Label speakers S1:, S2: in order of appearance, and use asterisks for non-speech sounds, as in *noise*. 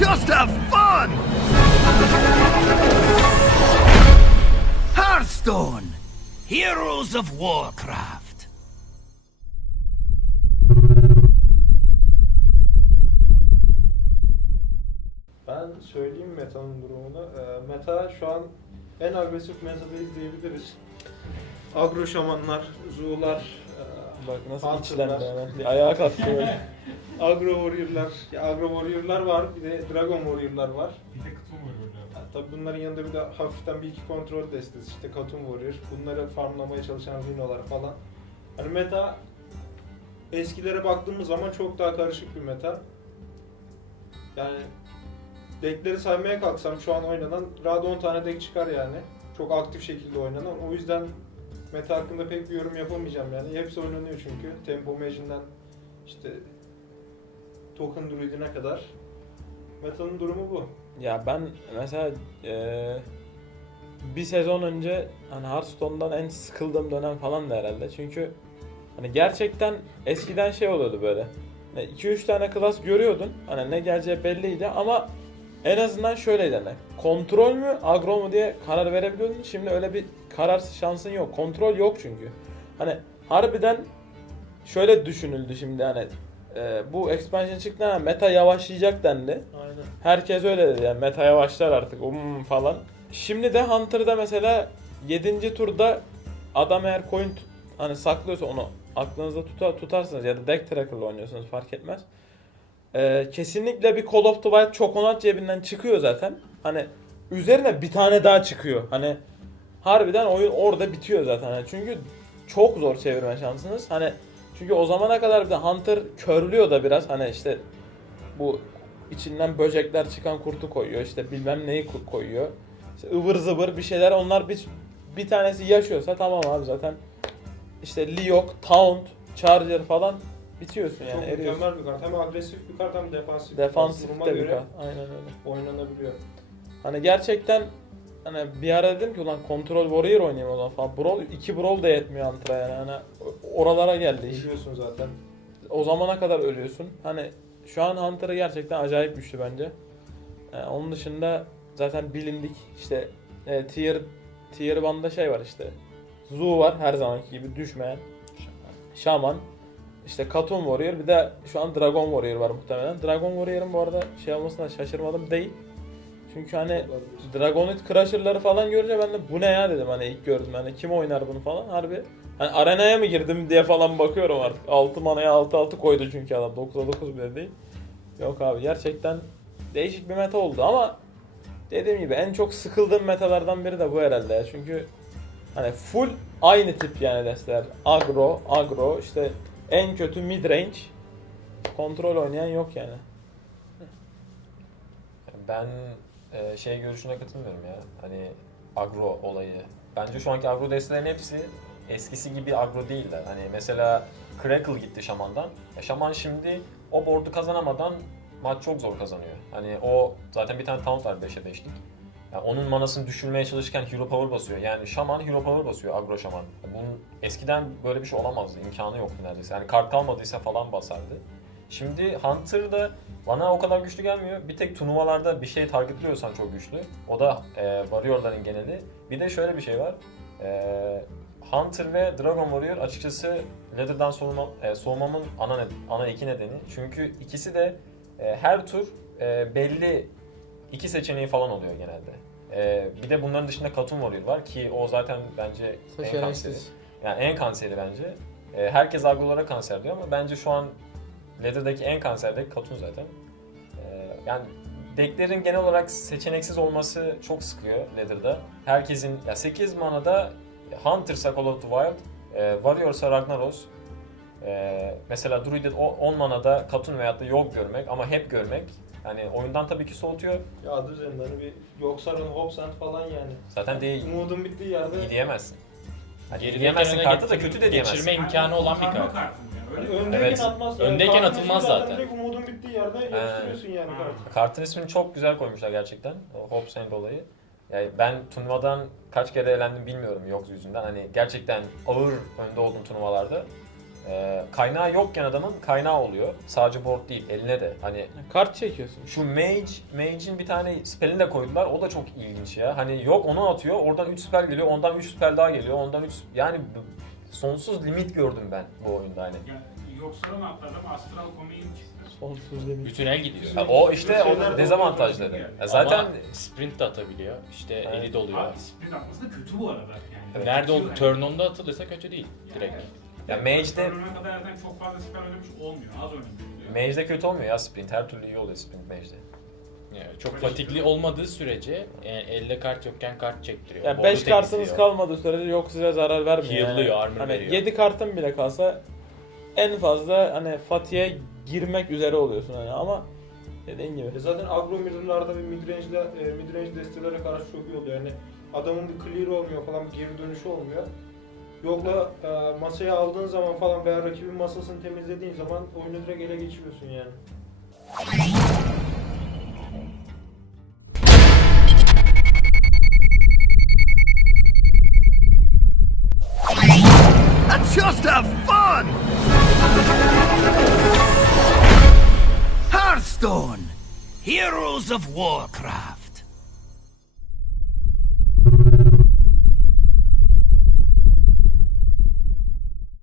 S1: Just have fun! Hearthstone! Heroes of Warcraft!
S2: Ben söyleyeyim Meta'nın durumunu. Ee, Meta şu an en agresif metadayız diyebiliriz. Agro şamanlar, Zu'lar, e,
S3: Bak nasıl içlendi hemen. Bir ayağa kalktı böyle. *laughs*
S2: Agro Warrior'lar, ya Agro Warrior'lar var, bir de Dragon Warrior'lar var.
S4: Bir de kıtım var böyle.
S2: Ha, Tabii bunların yanında bir de hafiften bir iki kontrol destesi, işte Katun Warrior, bunları farmlamaya çalışan Rhino'lar falan. Hani meta eskilere baktığımız zaman çok daha karışık bir meta. Yani deckleri saymaya kalksam şu an oynanan rahat 10 tane deck çıkar yani. Çok aktif şekilde oynanan. O yüzden meta hakkında pek bir yorum yapamayacağım yani. Hepsi oynanıyor çünkü. Tempo Mage'inden işte Token Druid'ine kadar. Meta'nın durumu bu.
S3: Ya ben mesela eee, bir sezon önce hani Hearthstone'dan en sıkıldığım dönem falan da herhalde. Çünkü hani gerçekten eskiden şey oluyordu böyle. 2-3 tane klas görüyordun. Hani ne geleceği belliydi ama en azından şöyleydi hani. Kontrol mü, agro mu diye karar verebiliyordun. Şimdi öyle bir karar şansın yok. Kontrol yok çünkü. Hani harbiden şöyle düşünüldü şimdi hani e, bu expansion çıktığında meta yavaşlayacak dendi.
S2: Aynen.
S3: Herkes öyle dedi yani meta yavaşlar artık um falan. Şimdi de Hunter'da mesela 7. turda adam eğer coin hani saklıyorsa onu aklınızda tutar, tutarsınız ya da deck tracker'la oynuyorsunuz fark etmez. Ee, kesinlikle bir Call of the Wild Çokonat cebinden çıkıyor zaten. Hani üzerine bir tane daha çıkıyor. Hani harbiden oyun orada bitiyor zaten. Hani çünkü çok zor çevirme şansınız. Hani çünkü o zamana kadar bir de Hunter körlüyor da biraz. Hani işte bu içinden böcekler çıkan kurtu koyuyor. işte bilmem neyi ko- koyuyor. İşte ıvır zıvır bir şeyler onlar bir bir tanesi yaşıyorsa tamam abi zaten. İşte Liok, Taunt, Charger falan bitiyorsun yani.
S2: Çok
S3: eriyorsun.
S2: mükemmel bir kart. Hem agresif bir kart hem defansif.
S3: Defansif
S2: Duruma
S3: de bir kart. Aynen öyle.
S2: Oynanabiliyor.
S3: Hani gerçekten hani bir ara dedim ki ulan Control Warrior oynayayım o zaman falan. Brawl, iki Brawl da yetmiyor Hunter'a yani. Hani oralara geldi iş.
S2: Biliyorsun zaten.
S3: O zamana kadar ölüyorsun. Hani şu an Hunter'ı gerçekten acayip güçlü bence. Ee, onun dışında zaten bilindik işte e, tier tier 1'da şey var işte. Zu var her zamanki gibi düşmeyen. Şaman. İşte Katun Warrior bir de şu an Dragon Warrior var muhtemelen. Dragon Warrior'ın bu arada şey olmasına şaşırmadım değil. Çünkü hani Dragonite Crusher'ları falan görünce ben de bu ne ya dedim hani ilk gördüm hani kim oynar bunu falan harbi hani arenaya mı girdim diye falan bakıyorum artık 6 manaya 6 6 koydu çünkü adam 9'a 9 bile değil. Yok abi gerçekten değişik bir meta oldu ama dediğim gibi en çok sıkıldığım metalardan biri de bu herhalde ya çünkü hani full aynı tip yani desteler agro agro işte en kötü mid range kontrol oynayan yok yani.
S5: Ben e, şey görüşüne katılmıyorum ya. Hani agro olayı. Bence şu anki agro destelerin hepsi eskisi gibi agro değiller. Hani mesela Crackle gitti Şaman'dan. E, Şaman şimdi o board'u kazanamadan maç çok zor kazanıyor. Hani o zaten bir tane taunt var 5'e 5'lik. Yani onun manasını düşürmeye çalışırken hero power basıyor. Yani Şaman hero power basıyor agro Şaman. Bunun eskiden böyle bir şey olamazdı. imkanı yoktu neredeyse. Yani kart kalmadıysa falan basardı. Şimdi Hunter da bana o kadar güçlü gelmiyor. Bir tek turnuvalarda bir şey targetliyorsan çok güçlü. O da e, Warrior'ların geneli. Bir de şöyle bir şey var. E, Hunter ve Dragon Warrior açıkçası ladder'dan soğuma, e, soğumamın ana, ana iki nedeni. Çünkü ikisi de e, her tur e, belli iki seçeneği falan oluyor genelde. E, bir de bunların dışında Katun Warrior var ki o zaten bence en kanseri. Yani en kanseri bence. E, herkes agrolara kanser diyor ama bence şu an Ladder'daki en kanser deck Katun zaten. E, yani decklerin genel olarak seçeneksiz olması çok sıkıyor Ladder'da. Herkesin ya 8 manada Hunter'sa Call of the Wild, e, Warrior'sa Ragnaros, e, mesela Druid'e o- 10 manada Katun veyahut da yok görmek ama hep görmek yani oyundan tabii ki soğutuyor.
S2: Ya adı üzerinde hani bir Yoksar'ın Hopsend falan yani.
S5: Zaten değil.
S2: Umudun bittiği yerde
S5: İyi diyemezsin. Hani
S6: Gerideyken
S5: diyemezsin kartı da kötü de diyemezsin.
S6: Geçirme imkanı olan bir kart.
S4: ya.
S2: hani öndeyken
S5: Evet.
S2: atmaz.
S6: Öndeyken
S2: kartın
S6: atılmaz
S2: içinde
S6: zaten.
S2: Direkt umudun bittiği yerde yapıştırıyorsun yani kartı.
S5: Kartın ismini çok güzel koymuşlar gerçekten. O Hope Sand olayı. Yani ben turnuvadan kaç kere elendim bilmiyorum yok yüzünden. Hani gerçekten ağır önde olduğum turnuvalarda. Ee, kaynağı yokken adamın kaynağı oluyor. Sadece board değil, eline de. Hani
S3: Kart çekiyorsun.
S5: şu mage, mage'in bir tane spellini de koydular. O da çok ilginç ya. Hani yok onu atıyor, oradan 3 spell geliyor, ondan 3 spell daha geliyor, ondan 3 yani b- sonsuz limit gördüm ben bu oyunda hani.
S4: Ya, Yoksulun atladım Astral Comic çıktı.
S3: Sonsuz demiş.
S6: Bütün el gidiyor.
S5: Ya o işte
S2: de
S5: dezavantajları. Ya zaten
S6: Ama sprint de atabiliyor. İşte
S5: Evet.
S6: eli doluyor.
S4: Abi sprint atması da kötü bu arada. Yani.
S6: Nerede oldu? Turn on'da atılırsa kötü değil. Direkt.
S5: Ya mage'de
S4: kadar zaten çok fazla spell oynamış olmuyor. Az oynamış oluyor.
S5: mage'de kötü olmuyor ya sprint. Her türlü iyi oluyor sprint mage'de.
S6: Yani çok fatigli olmadığı sürece yani elde kart yokken kart çektiriyor.
S3: Yani
S6: Board'u
S3: 5 kartınız
S6: temizliyor.
S3: kalmadığı sürece yok size zarar vermiyor.
S6: Heal'lıyor, armor
S3: hani
S6: veriyor.
S3: 7 kartın bile kalsa en fazla hani Fatih'e girmek üzere oluyorsun hani ama dediğin gibi.
S2: E zaten agro mirror'larda ve midrange'de e, midrange destelere karşı çok iyi oluyor. Yani adamın bir clear olmuyor falan bir geri dönüşü olmuyor. Yokla e, masaya aldığın zaman falan veya rakibin masasını temizlediğin zaman oyunu direkt ele geçiriyorsun yani.
S1: Let's just have fun! Hearthstone! Heroes of Warcraft!